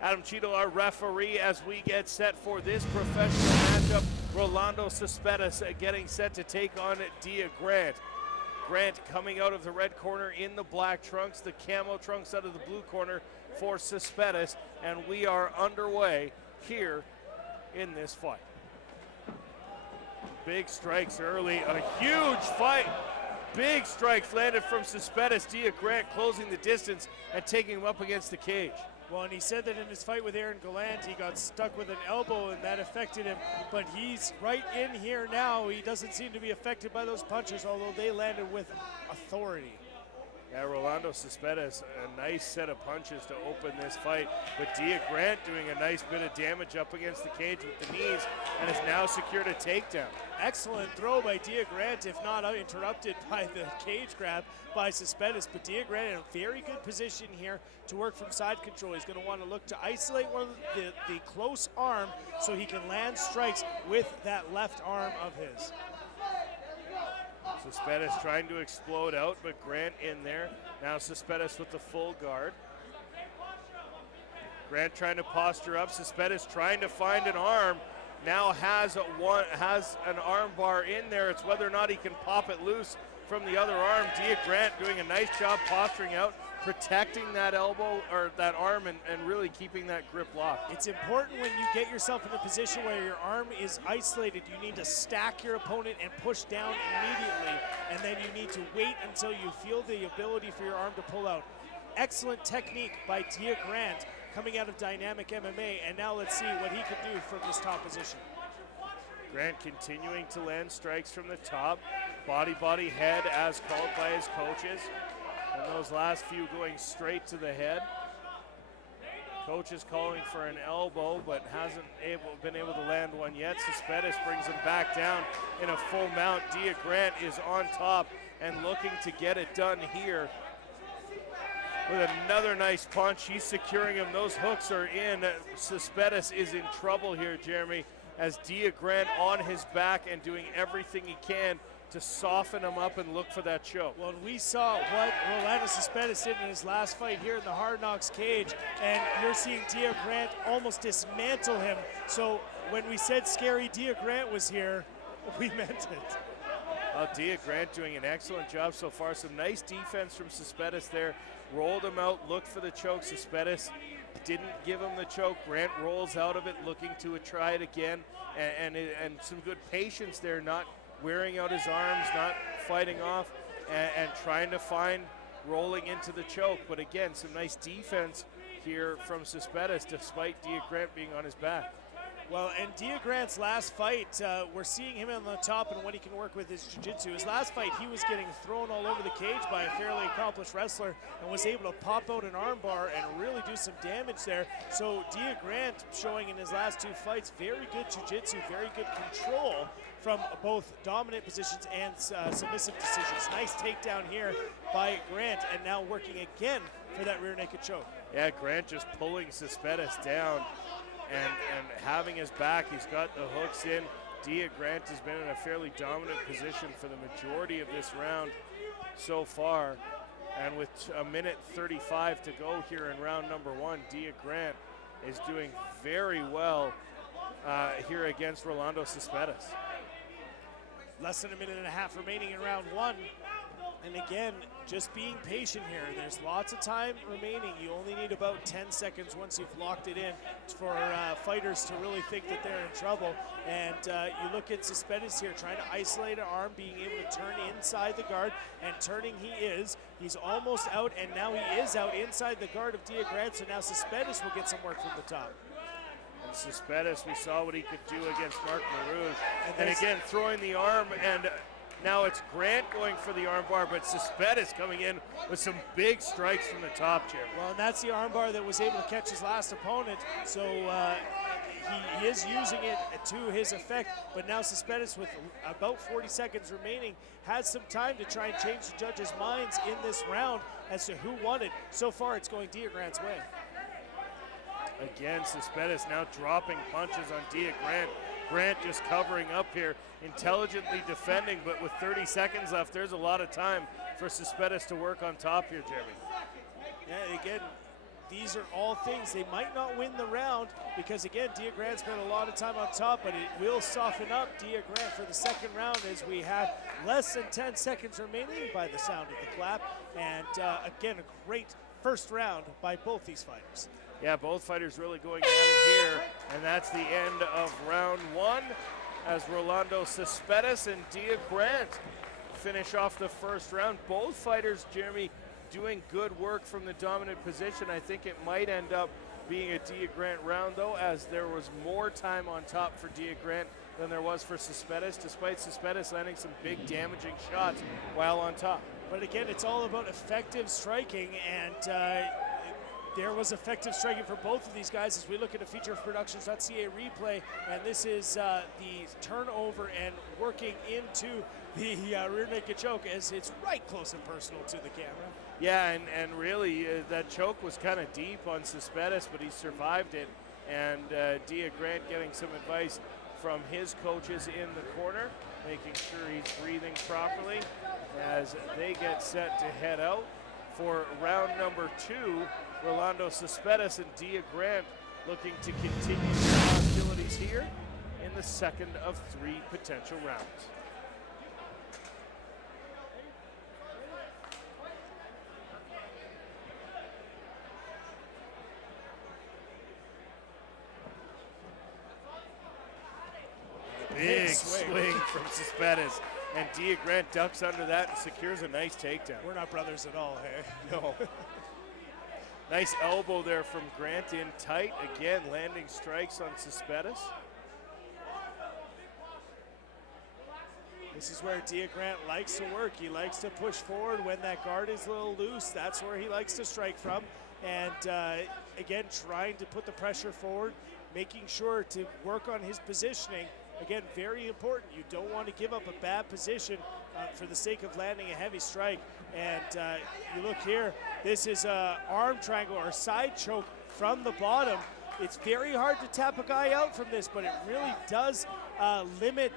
Adam Cheeto, our referee, as we get set for this professional matchup. Rolando Cespedes getting set to take on Dia Grant. Grant coming out of the red corner in the black trunks, the camo trunks out of the blue corner for Cespedes, and we are underway here in this fight. Big strikes early, a huge fight. Big strikes landed from Cespedes. Dia Grant closing the distance and taking him up against the cage. Well, and he said that in his fight with Aaron Gallant, he got stuck with an elbow and that affected him. But he's right in here now. He doesn't seem to be affected by those punches, although they landed with authority. Yeah, Rolando Cespedes, a nice set of punches to open this fight. But Dia Grant doing a nice bit of damage up against the cage with the knees and has now secured a takedown. Excellent throw by Dia Grant, if not interrupted by the cage grab by Cespedes. But Dia Grant in a very good position here to work from side control. He's going to want to look to isolate one of the close arm so he can land strikes with that left arm of his. Cespedes trying to explode out, but Grant in there. Now Cespedes with the full guard. Grant trying to posture up. Cespedes trying to find an arm. Now has an arm bar in there. It's whether or not he can pop it loose from the other arm. Dia Grant doing a nice job posturing out, protecting that elbow or that arm and really keeping that grip locked. It's important when you get yourself in a position where your arm is isolated, you need to stack your opponent and push down immediately, and then you need to wait until you feel the ability for your arm to pull out. Excellent technique by Dia Grant coming out of Dynamic MMA, and now let's see what he can do from this top position. Grant continuing to land strikes from the top. Body, head as called by his coaches. And those last few going straight to the head. Coach is calling for an elbow, but hasn't been able to land one yet. Cespedes brings him back down in a full mount. Dia Grant is on top and looking to get it done here with another nice punch. He's securing him. Those hooks are in. Cespedes is in trouble here, Jeremy, as Dia Grant on his back and doing everything he can to soften him up and look for that choke. Well, we saw what Rolando Cespedes did in his last fight here in the Hard Knocks cage, and you're seeing Dia Grant almost dismantle him. So when we said scary Dia Grant was here, we meant it. Dia Grant doing an excellent job so far. Some nice defense from Cespedes there. Rolled him out, looked for the choke. Cespedes didn't give him the choke. Grant rolls out of it, looking to try it again, and some good patience there, not wearing out his arms, not fighting off, and trying to find rolling into the choke. But again, some nice defense here from Cespedes, despite Dia Grant being on his back. Well, in Dia Grant's last fight, we're seeing him on the top and what he can work with his jiu-jitsu. His last fight, he was getting thrown all over the cage by a fairly accomplished wrestler and was able to pop out an armbar and really do some damage there. So Dia Grant showing in his last two fights very good jiu-jitsu, very good control from both dominant positions and submissive decisions. Nice takedown here by Grant, and now working again for that rear naked choke. Yeah, Grant just pulling Cespedes down and having his back. He's got the hooks in. Dia Grant has been in a fairly dominant position for the majority of this round so far. And with a minute 35 to go here in round number one, Dia Grant is doing very well here against Rolando Cespedes. Less than a minute and a half remaining in round one. And again, just being patient here. There's lots of time remaining. You only need about 10 seconds once you've locked it in for fighters to really think that they're in trouble. And you look at Cespedes here trying to isolate an arm, being able to turn inside the guard, and turning he is. He's almost out, and now he is out inside the guard of Dia Grant, so now Cespedes will get some work from the top. And Cespedes, we saw what he could do against Mark Marouge. And again, throwing the arm, and now it's Grant going for the armbar, but Cespedes coming in with some big strikes from the top, Jim. Well, and that's the armbar that was able to catch his last opponent, so he is using it to his effect, but now Cespedes, with about 40 seconds remaining, has some time to try and change the judges' minds in this round as to who won it. So far, it's going Dia Grant's way. Again, Cespedes now dropping punches on Dia Grant. Grant just covering up here, intelligently defending, but with 30 seconds left, there's a lot of time for Cespedes to work on top here, Jeremy. Yeah, again, these are all things. They might not win the round because, again, Dia Grant spent a lot of time on top, but it will soften up Dia Grant for the second round as we have less than 10 seconds remaining by the sound of the clap. And again, a great first round by both these fighters. Yeah, both fighters really going at it here, and that's the end of round one as Rolando Cespedes and Dia Grant finish off the first round. Both fighters, Jeremy, doing good work from the dominant position. I think it might end up being a Dia Grant round, though, as there was more time on top for Dia Grant than there was for Cespedes, despite Cespedes landing some big damaging shots while on top. But again, it's all about effective striking, and there was effective striking for both of these guys as we look at a feature of productions.ca replay, and this is the turnover and working into the rear naked choke as it's right close and personal to the camera. Yeah, and really that choke was kind of deep on Cespedes, but he survived it, and Dia Grant getting some advice from his coaches in the corner, making sure he's breathing properly as they get set to head out for round number two. Rolando Cespedes and Dia Grant looking to continue the hostilities here in the second of three potential rounds. Big swing from Cespedes, and Dia Grant ducks under that and secures a nice takedown. We're not brothers at all, hey? No. Nice elbow there from Grant in tight. Again, landing strikes on Cespedes. This is where Dia Grant likes to work. He likes to push forward when that guard is a little loose. That's where he likes to strike from. And again, trying to put the pressure forward, making sure to work on his positioning. Again, very important. You don't want to give up a bad position for the sake of landing a heavy strike. And you look here, this is an arm triangle or side choke from the bottom. It's very hard to tap a guy out from this, but it really does limit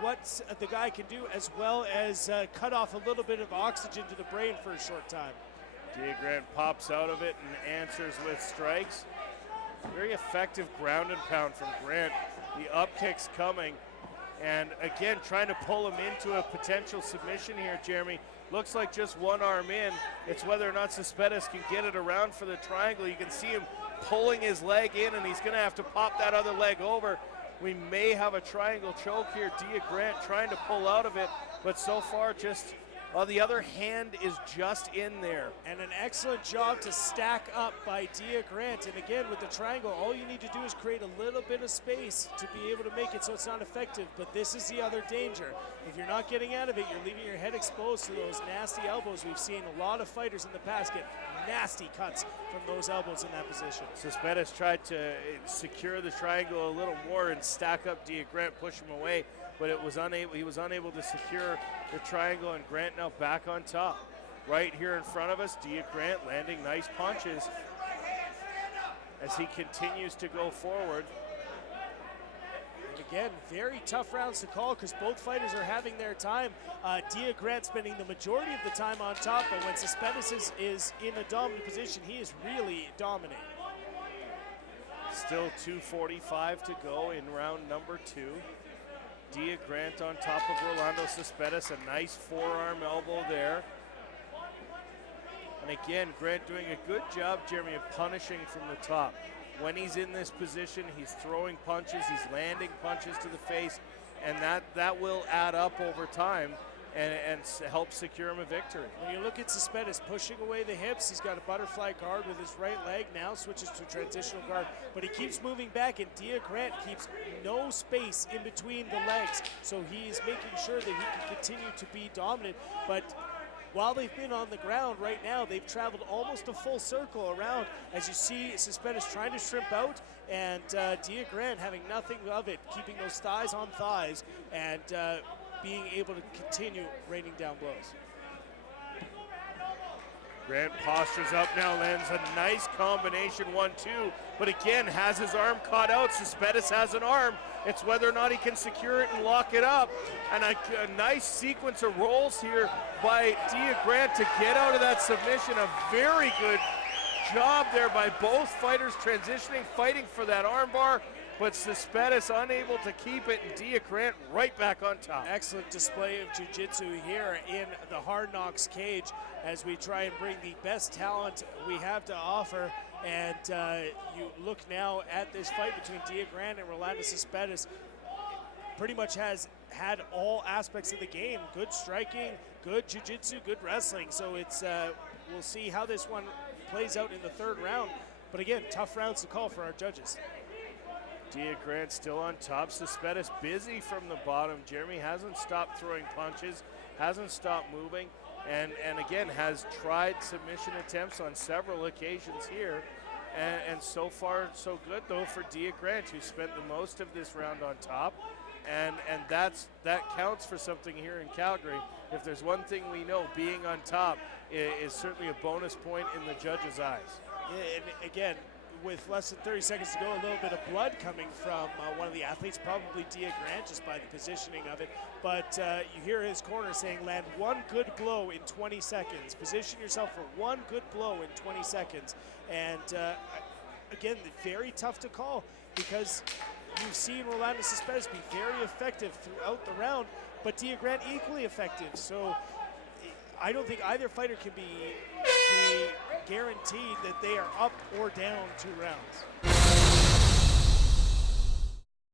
what the guy can do, as well as cut off a little bit of oxygen to the brain for a short time. Dia Grant pops out of it and answers with strikes. Very effective ground and pound from Grant. The up kick's coming, and again trying to pull him into a potential submission here, Jeremy. Looks like just one arm in. It's whether or not Cespedes can get it around for the triangle. You can see him pulling his leg in, and he's gonna have to pop that other leg over. We may have a triangle choke here. Dia Grant trying to pull out of it, but so far just the other hand is just in there. And an excellent job to stack up by Dia Grant. And again, with the triangle, all you need to do is create a little bit of space to be able to make it so it's not effective. But this is the other danger. If you're not getting out of it, you're leaving your head exposed to those nasty elbows. We've seen a lot of fighters in the past get nasty cuts from those elbows in that position. Cespedes tried to secure the triangle a little more and stack up Dia Grant, push him away, but he was unable to secure the triangle, and Grant now back on top. Right here in front of us, Dia Grant landing nice punches as he continues to go forward. And again, very tough rounds to call because both fighters are having their time. Dia Grant spending the majority of the time on top, but when Cespedes is in a dominant position, he is really dominating. Still 2:45 to go in round number two. Dia Grant on top of Rolando Cespedes, a nice forearm elbow there. And again, Grant doing a good job, Jeremy, of punishing from the top. When he's in this position, he's throwing punches, he's landing punches to the face, and that will add up over time and help secure him a victory. When you look at Cespedes pushing away the hips, he's got a butterfly guard with his right leg, now switches to a transitional guard, but he keeps moving back, and Dia Grant keeps no space in between the legs, so he's making sure that he can continue to be dominant. But while they've been on the ground right now, they've traveled almost a full circle around, as you see Cespedes trying to shrimp out, and Dia Grant having nothing of it, keeping those thighs on thighs, and being able to continue raining down blows. Grant postures up now, lands a nice combination 1-2, but again has his arm caught out. Cespedes has an arm. It's whether or not he can secure it and lock it up. And a nice sequence of rolls here by Dia Grant to get out of that submission. A very good job there by both fighters transitioning, fighting for that armbar, but Cespedes unable to keep it, and Dia Grant right back on top. Excellent display of jiu-jitsu here in the Hard Knocks cage as we try and bring the best talent we have to offer. And you look now at this fight between Dia Grant and Rolando Cespedes. Pretty much has had all aspects of the game. Good striking, good jiu-jitsu, good wrestling. So it's we'll see how this one plays out in the third round. But again, tough rounds to call for our judges. Dia Grant still on top. Cespedes busy from the bottom. Jeremy hasn't stopped throwing punches, hasn't stopped moving, and again has tried submission attempts on several occasions here. And so far, so good, though, for Dia Grant, who spent the most of this round on top. And that counts for something here in Calgary. If there's one thing we know, being on top is certainly a bonus point in the judges' eyes. Yeah, and again, with less than 30 seconds to go, a little bit of blood coming from one of the athletes, probably Dia Grant, just by the positioning of it. But you hear his corner saying, land one good blow in 20 seconds. Position yourself for one good blow in 20 seconds. And again, very tough to call because you've seen Rolando Cespedes be very effective throughout the round, but Dia Grant equally effective. So I don't think either fighter can be guaranteed that they are up or down 2 rounds.